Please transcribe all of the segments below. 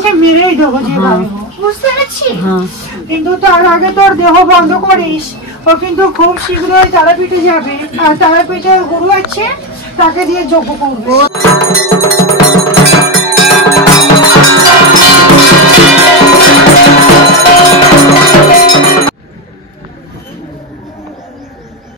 তোকে মেরেই দেবো যেভাবে বুঝতে পেরেছিস। কিন্তু তার আগে তোর দেহ বন্ধ করিস। ও কিন্তু খুব শীঘ্রই তারাপীঠে যাবে, আর তারাপীঠের গুরু আছে, তাকে দিয়ে যজ্ঞ করবো।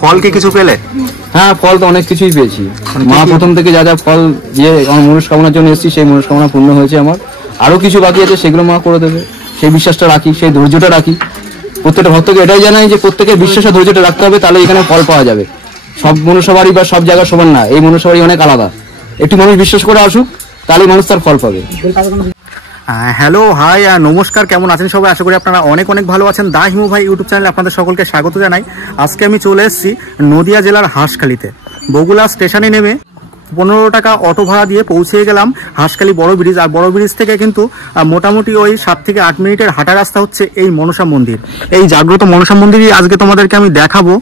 ফল কি কিছু পেলে? হ্যাঁ, ফল তো অনেক কিছুই পেয়েছি। মা প্রথম থেকে যা যা ফল যে আমার মনস্কামনার জন্য এসেছি, সেই মনস্কামনা পূর্ণ হয়েছে। আমার আরো কিছু বাকি আছে, সেগুলো মা করে দেবে। সেই বিশ্বাসটা রাখি, সেই ধৈর্যটা রাখি। প্রত্যেকটা ভক্তকে এটাই জানাই যে প্রত্যেকের বিশ্বাস আর ধৈর্যটা রাখতে হবে, তাহলে এখানে ফল পাওয়া যাবে। সব মনুষ্যবাড়ি বা সব জায়গা সমান না, এই মনুষ্যবাড়ি অনেক আলাদা। একটু মানুষ বিশ্বাস করে আসুক, তাহলে মানুষ তার ফল পাবে। হ্যালো, হাই, নমস্কার, কেমন আছেন সবাই? আশা করি আপনারা অনেক অনেক ভালো আছেন। দা হিমু ভাই ইউটিউব চ্যানেলে আপনাদের সকলকে স্বাগত জানাই। আজকে আমি চলে এসেছি নদিয়া জেলার হাঁসখালিতে। বগুলা স্টেশনে নেমে 15 টাকা অটো ভাড়া দিয়ে পৌঁছে গেলাম হাঁসখালি বড় ব্রিজ। আর বড় ব্রিজ থেকে কিন্তু মোটামুটি ওই 7 থেকে 8 মিনিটের হাঁটা রাস্তা হচ্ছে এই মনসা মন্দির। এই জাগ্রত মনসা মন্দিরই আজকে তোমাদেরকে আমি দেখাবো।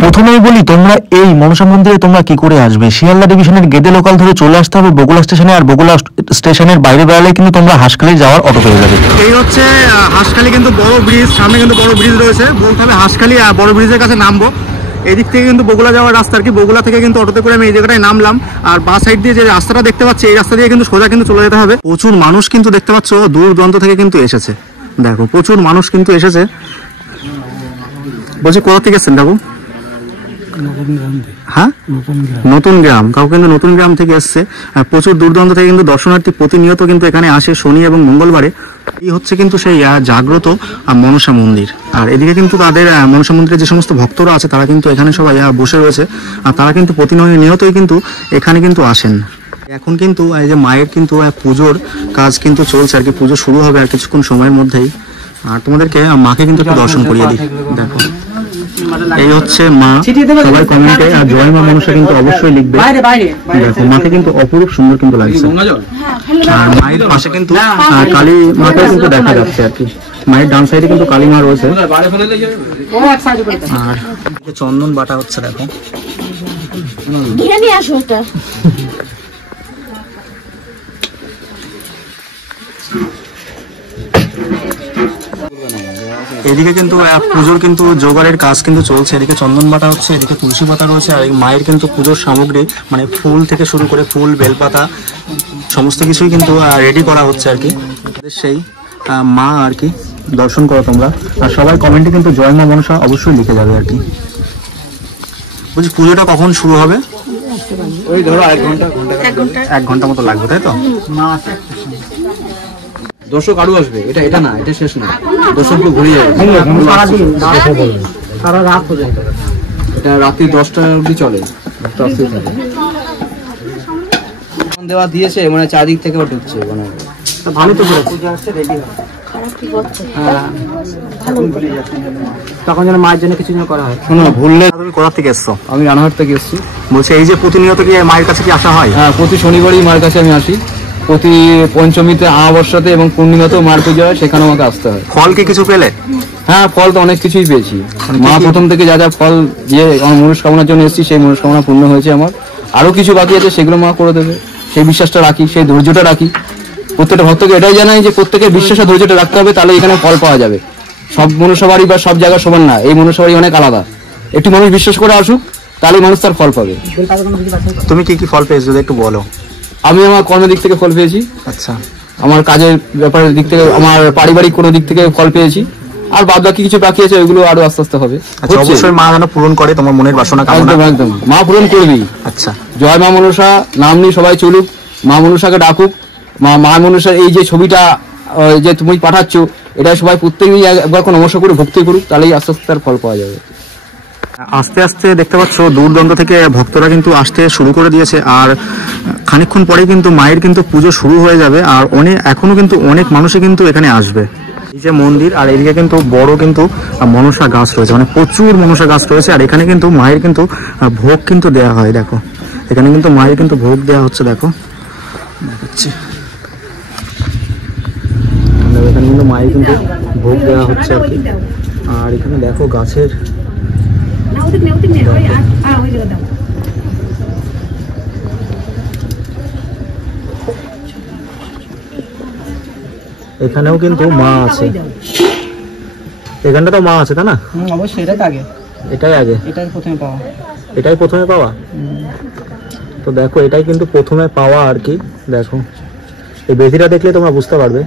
প্রথমেই বলি, তোমরা এই মনসা মন্দিরে তোমরা কি করে আসবে? শিয়ালদা ডিভিশনের গেদে লোকাল ধরে চলে আসতে হবে বগুলা স্টেশনে, আর বগুলা স্টেশনের বাইরে বেড়ালে কিন্তু তোমরা হাঁসখালি যাওয়ার অটো পেয়ে যাবে। এই হচ্ছে হাঁসখালি কিন্তু বড় ব্রিজ, সামনে কিন্তু বড় ব্রিজ রয়েছে। বলতে হবে হাঁসখালি বড় ব্রিজের কাছে নামবো। এদিক থেকে কিন্তু বগুলা যাওয়ার রাস্তা আর কি। বগুলা থেকে কিন্তু অটোতে করে আমি এই জায়গাটায় নামলাম। আর বাঁ সাইড দিয়ে যে রাস্তাটা দেখতে পাচ্ছি, এই রাস্তা দিয়ে কিন্তু সোজা কিন্তু চলে যেতে হবে। প্রচুর মানুষ কিন্তু দেখতে পাচ্ছ দূর দূরান্ত থেকে কিন্তু এসেছে। দেখো প্রচুর মানুষ কিন্তু এসেছে। বলছি কোথা থেকে এসছেন কাকু? হ্যাঁ, নতুন গ্রাম। কাকু কিন্তু নতুন গ্রাম থেকে এসছে। প্রচুর দূর দূরান্ত থেকে কিন্তু দর্শনার্থী প্রতিনিয়ত কিন্তু এখানে আসে শনি এবং মঙ্গলবারে। এই হচ্ছে কিন্তু সেই জাগ্রত মনসা মন্দির। আর এদিকে কিন্তু তাদের মনসা মন্দিরের যে সমস্ত ভক্তরা আছে, তারা কিন্তু এখানে সবাই বসে রয়েছে। আর তারা কিন্তু প্রতিনিয়তই কিন্তু এখানে কিন্তু আসেন। এখন কিন্তু এই যে মায়ের কিন্তু পুজোর কাজ কিন্তু চলছে আর কি। পুজো শুরু হবে আর কিছুক্ষণ সময়ের মধ্যেই। আর তোমাদেরকে মাকে কিন্তু একটু দর্শন করিয়ে দিই। দেখো এই হচ্ছে মা। সবাই কমেন্টে জয় মা মনসা কিন্তু অবশ্যই লিখবে। দেখো মাকে কিন্তু অপরূপ সুন্দর কিন্তু লাগছে। আর মায়ের পাশে কিন্তু কালী মাকে কিন্তু দেখা যাচ্ছে আর কি। মায়ের ডান সাইডে কিন্তু কালী মা রয়েছে। আর চন্দন বাটা হচ্ছে, দেখো। এদিকে কিন্তু পুজোর কিন্তু জোগাড়ের কাজ কিন্তু চলছে। এদিকে চন্দন বাটা হচ্ছে, এদিকে তুলসী পাতা রয়েছে। আর মায়ের কিন্তু পুজোর সামগ্রী মানে ফুল থেকে শুরু করে ফুল, বেলপাতা সমস্ত কিছুই কিন্তু রেডি করা হচ্ছে আর কি। সেই মা আর কি দর্শন করো তোমরা। আর সবাই কমেন্টে কিন্তু জয় মা মনসা অবশ্যই লিখে যাবে আর কি। বলছি পুজোটা কখন শুরু হবে? ওই ধরো 1 ঘন্টা মতো লাগবে, তাই তো? দর্শক আরো আসবে। এটা না, এটা শেষ না। দর্শকগুলো ঘুরে যাবে সারা রাত হয়ে যায়। এটা রাত্রি 10টা অবধি চলে। দেওয়া দিয়েছে মানে চারদিক থেকে ঢুকছে, মানে ভালো তো তখন যেন মায়ের জন্য কিছু করা হয়। শোনো, ভুললে তুমি কোথা থেকে এসছো? আমি রানাঘাট থেকে এসেছি। বলছি এই যে প্রতিনিয়ত কি মায়ের কাছে কি আসা হয়? হ্যাঁ, প্রতি শনিবারই মায়ের কাছে আমি আসি। প্রতি পঞ্চমীতে, আমাবস্যাতে এবং পূর্ণিমাতেও মার পুজো হয়, সেখানে আমাকে আসতে হয়। ফল কি কিছু পেলে? হ্যাঁ, ফল তো অনেক কিছুই পেয়েছি। মা প্রথম থেকে যা যা ফল যে আমার মনস্কামনার জন্য এসেছি, সেই মনস্কামনা পূর্ণ হয়েছে। আমার আরো কিছু বাকি আছে, সেগুলো মা করে দেবে। সেই বিশ্বাসটা রাখি, সেই ধৈর্যটা রাখি। প্রত্যেকটা ভক্তকে এটাই জানাই যে প্রত্যেকের বিশ্বাস আর ধৈর্যটা রাখতে হবে, তাহলে এখানে ফল পাওয়া যাবে। সব মনুষ্যবাড়ি বা সব জায়গা সমান না, এই মনুষ্যবাড়ি অনেক আলাদা। একটু মানুষ বিশ্বাস করে আসুক, তাহলে মানুষ তার ফল পাবে। তুমি কি কি ফল পেয়েছো যদি একটু বলো? আমি আমার কর্মের দিক থেকে ফল পেয়েছি। আচ্ছা। আমার কাজের ব্যাপারের দিক থেকে, আমার পারিবারিক কোনো দিক থেকে ফল পেয়েছি। আর বাদ বাকি কিছু বাকি আছে, ওইগুলো আরো আস্তে আস্তে হবে। অবশ্যই মা যেন পূরণ করে তোমার মনের বাসনা কামনা। একদম মা পূরণ করবি। আচ্ছা। জয় মা মনসা নাম নিয়ে সবাই চলুক, মা মনসাকে ডাকুক। মা মনসার এই যে ছবিটা যে তুমি পাঠাচ্ছ, এটা সবাই প্রত্যেকেই একবার নমস্কার করে ভক্তি করুক, তাহলেই আস্তে আস্তে তার ফল পাওয়া যাবে। আস্তে আস্তে দেখতে পাচ্ছ দূর দূরান্ত থেকে ভক্তরা কিন্তু আসতে শুরু করে দিয়েছে। আর খানিকক্ষণ পরেই কিন্তু মায়ের কিন্তু পুজো শুরু হয়ে যাবে। আর এখনো কিন্তু অনেক মানুষই কিন্তু এখানে আসবে। এই যে মন্দির, আর এদিকে কিন্তু বড় কিন্তু মনসা গাছ রয়েছে, মানে প্রচুর মনসা গাছ রয়েছে। আর এখানে কিন্তু মায়ের কিন্তু ভোগ কিন্তু দেওয়া হয়। দেখো এখানে কিন্তু মায়ের কিন্তু ভোগ দেওয়া হচ্ছে। দেখো দেখাচ্ছি, এখানে কিন্তু মায়ের কিন্তু ভোগ দেওয়া হচ্ছে আর কি। আর এখানে দেখো গাছের এখানেও কিন্তু মা আছে, এখানটা তো মা আছে তাই না? অবশ্যই এটা তো আগে, এটাই আগে, এটাই প্রথমে পাওয়া। এটাই প্রথমে পাওয়া। তো দেখো এটাই কিন্তু প্রথমে পাওয়া আর কি। দেখো এই বেদিটা দেখলে তোমরা বুঝতে পারবে।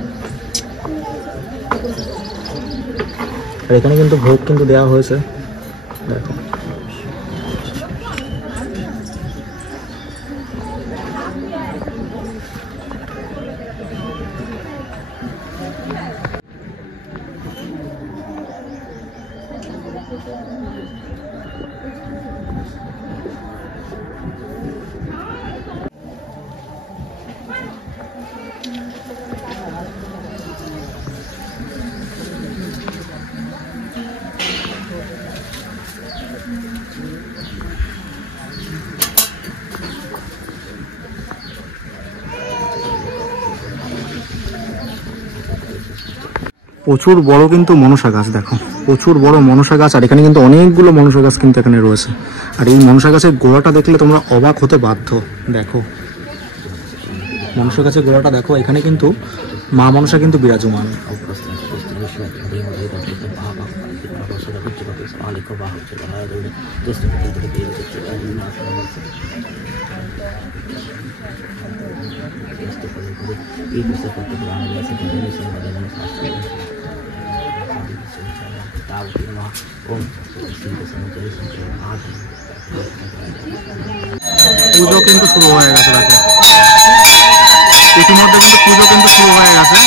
আর এখানে কিন্তু ভোগ কিন্তু দেওয়া হয়েছে, দেখো। প্রচুর বড় কিন্তু মনসা গাছ, দেখো প্রচুর বড় মনসা গাছ। আর এখানে কিন্তু অনেকগুলো মনসা গাছ কিন্তু এখানে রয়েছে। আর এই মনসা গাছের গোড়াটা দেখলে তোমরা অবাক হতে বাধ্য। দেখো মনসা গাছের গোড়াটা দেখো, এখানে কিন্তু মা মনসা কিন্তু বিরাজমান। পুজো কিন্তু শুরু হয়ে গেছে, দেখো ইতিমধ্যে কিন্তু পুজো কিন্তু শুরু হয়ে গেছে।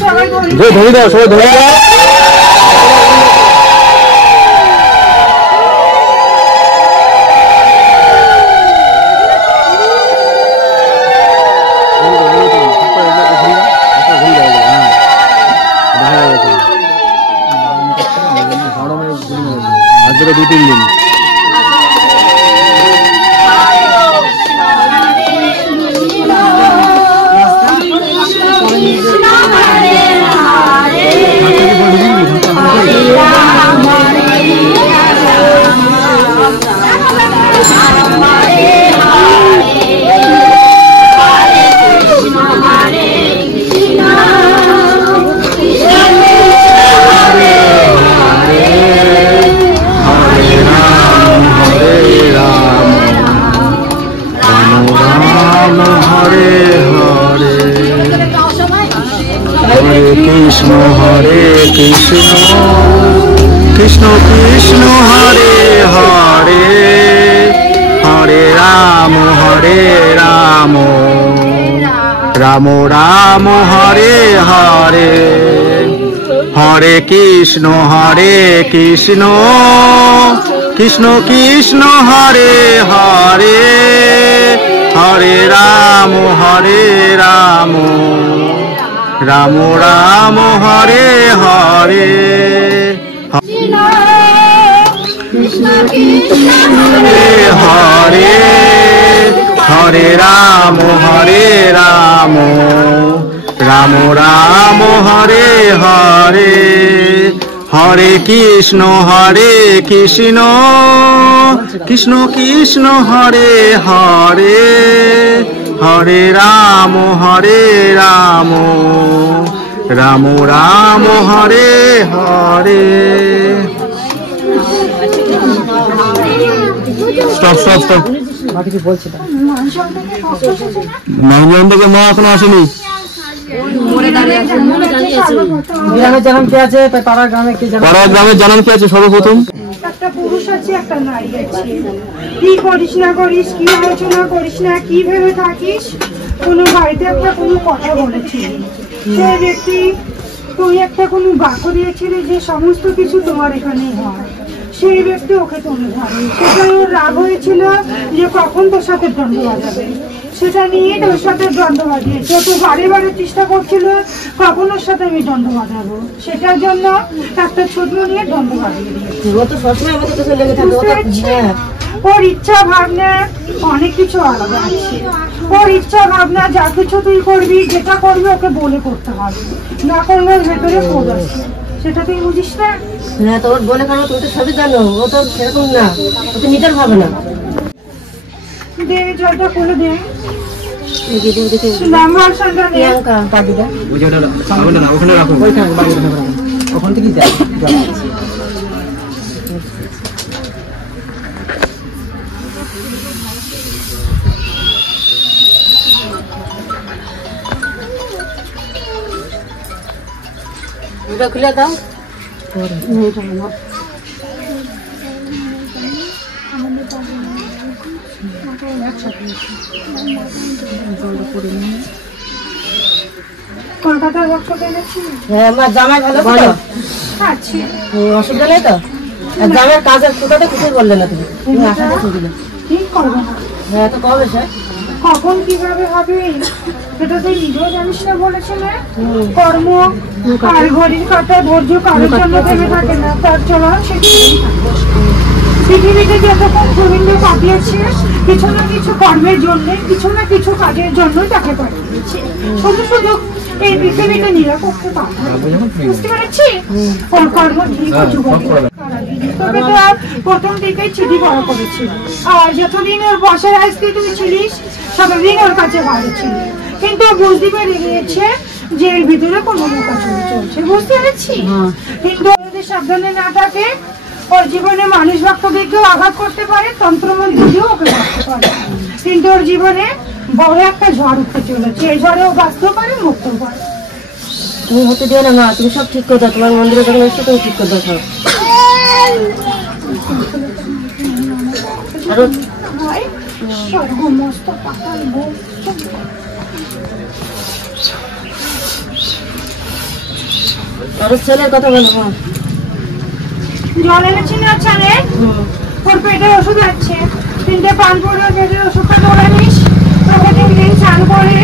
সবাই বলি ধরে দাও, সবাই ধরে দাও। আজকে 2-3 দিন Krishna Hare Krishna Krishna Krishna Hare Hare Hare Ram Ram Ram Hare Hare Hare Krishna Krishna Krishna Hare Hare Hare Ram Ram Ram Hare Hare Hare Hare Ram Ram Ram Hare Hare Hare Krishna Krishna Krishna Hare Hare Hare Ram Ram Ram Hare Hare. Stop stop stop. Narayan থেকে মা এখনো আসেনি। গ্রামের জানান কি আছে সর্বপ্রথম? একটা পুরুষ আছে, একটা নারী আছে। কি করিস না করিস, কি আলোচনা করিস না, কি ভেবে থাকিস, কোনো বাড়িতে একটা কোনো কথা বলেছিলি, সে ব্যক্তি তুই একটা কোনো বাক্য দিয়েছিলি যে সমস্ত কিছু তোমার এখানেই হয়, সেই ব্যক্তি ওকে তুমি ধরে, সেটাই ওর রাগ হয়েছিল যে কখন তোর সাথে দ্বন্দ্ব বাজাবে, সেটা নিয়ে তোর সাথে দ্বন্দ্ব বাজিয়েছে। তো বারে বারে চেষ্টা করছিল কখন ওর সাথে আমি দ্বন্দ্ব বাজাবো, সেটার জন্য একটা ছোট নিয়ে দ্বন্দ্ব বাজিয়ে দিয়েছে। ওর ইচ্ছা ভাবনা অনেক কিছু আলাদা আছে। ওর ইচ্ছা ভাবনা যা কিছু তুই করবি, যেটা করবি ওকে বলে করতে হবে, না করলে ওর ভেতরে ক্রোধ আছে, সেটা তুই বুঝিস না? হ্যাঁ, তোর বলে কারণ তুই তো সবই জানো, ও তো সেরকম না, ও তো নিজের ভাবে না। দে জলটা খুলে দে। নাম্বার সঙ্গে প্রিয়াঙ্কা দাদিদা ওখানে রাখুন, ওখান থেকে খুলে দাও। কলকাতার রক্ত পেয়েছি। হ্যাঁ, আমার জামাই ভালো তো? আচ্ছা, অসুবিধা নেই তো? জামাই কাজের কোথাতে কিছুই বললে না তুমি, তুমি আশাটা শুনলে। ঠিক করবো না। হ্যাঁ, তো কবে স্যার? কখন কিভাবে হবে সেটা তুই নিজেও জানিস না, বলেছে না? কর্ম আর ঘড়ির কাটা ধৈর্য কারোর জন্য থেমে থাকে না, তার চলা সেখানেই থাকে। পৃথিবীতে যতক্ষণ গোবিন্দ পাঠিয়েছে কিছু না কিছু কর্মের জন্য, কিছু না কিছু কাজের জন্যই তাকে পাঠিয়েছে। শুধু শুধু এই পৃথিবীতে নিরাপত্তা পাঠায়, বুঝতে পেরেছি? ওর কর্ম ঠিক তবে তো আর প্রথম থেকেই চিঠি করা করেছিল, আর যতদিন ওর বসার আসতে তুমি ছিলিস ততদিন ওর কাছে ভালো ছিল, কিন্তু বুঝতে পেরে গিয়েছে যে এর ভিতরে কোনো লুকাচুরি চলছে, বুঝতে পেরেছি? কিন্তু যদি সাবধানে না থাকে ওর জীবনে মানুষ ভক্তদেরকেও আঘাত করতে পারে, তন্ত্রমন্ত্র দিয়েও ওকে করতে পারে, কিন্তু ওর জীবনে বড় একটা ঝড় উঠতে চলেছে, এই ঝড়েও বাঁচতেও পারে, মরতেও পারে। তুমি হতে দিও না মা, তুমি সব ঠিক করে দাও, তোমার মন্দিরে যখন এসছো তুমি ঠিক করে দাও সব। সমস্ত পাতাল মুখ আর ছেলের কথা বলো মা। জল এনেছি না ছাড়ে ওর পেটের ওষুধ আছে, 3টে পান পড়ে পেটের ওষুধটা ধরে নিস। প্রতিদিন স্নান করে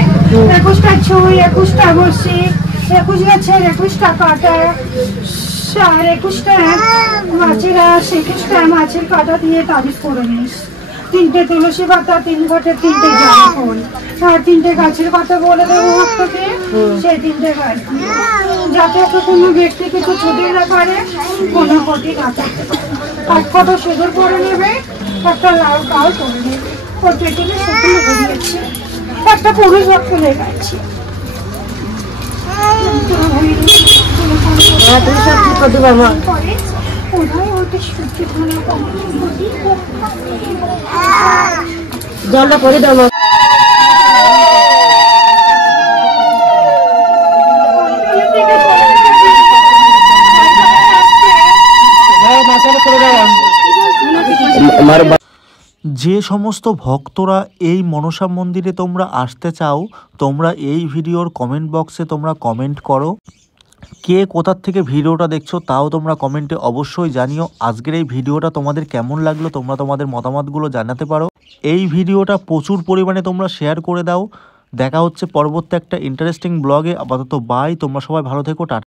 21টা ছুঁই, 21টা বসি, 21 গাছের 21টা কাটা, আর 21টা মাছের আঁশ, 21টা মাছের কাটা দিয়ে তাবিজ করে নিস। 3টে তুলসী পাতা, 3 ঘটে 3টে জবা ফুল, আর 3টে গাছের কথা বলে দেবো ভক্তকে, সেই 3টে গাছ দিয়ে, যাতে ওকে কোনো ব্যক্তি কিছু ছুটি না পারে, কোনো ক্ষতি না করতে পারে। 8 ফটো সিঁদুর পরে নেবে, একটা লাল কাল করে নেবে, ওর পেটিকে শুকনো ঘুরিয়েছে, একটা পুরুষ ভক্ত লেগাচ্ছে। তুমি সব ঠিক করে দিবা মা। জলটা করে দাও মা। যে সমস্ত ভক্তরা এই মনসা মন্দিরে তোমরা আসতে চাও, তোমরা এই ভিডিওর কমেন্ট বক্সে তোমরা কমেন্ট করো। কে কোথার থেকে ভিডিওটা দেখছো তাও তোমরা কমেন্টে অবশ্যই জানিও। আজকের এই ভিডিওটা তোমাদের কেমন লাগলো তোমরা তোমাদের মতামতগুলো জানাতে পারো। এই ভিডিওটা প্রচুর পরিমাণে তোমরা শেয়ার করে দাও। দেখা হচ্ছে পরবর্তী একটা ইন্টারেস্টিং ব্লগে। আপাতত বাই, তোমরা সবাই ভালো থেকো, টাটা।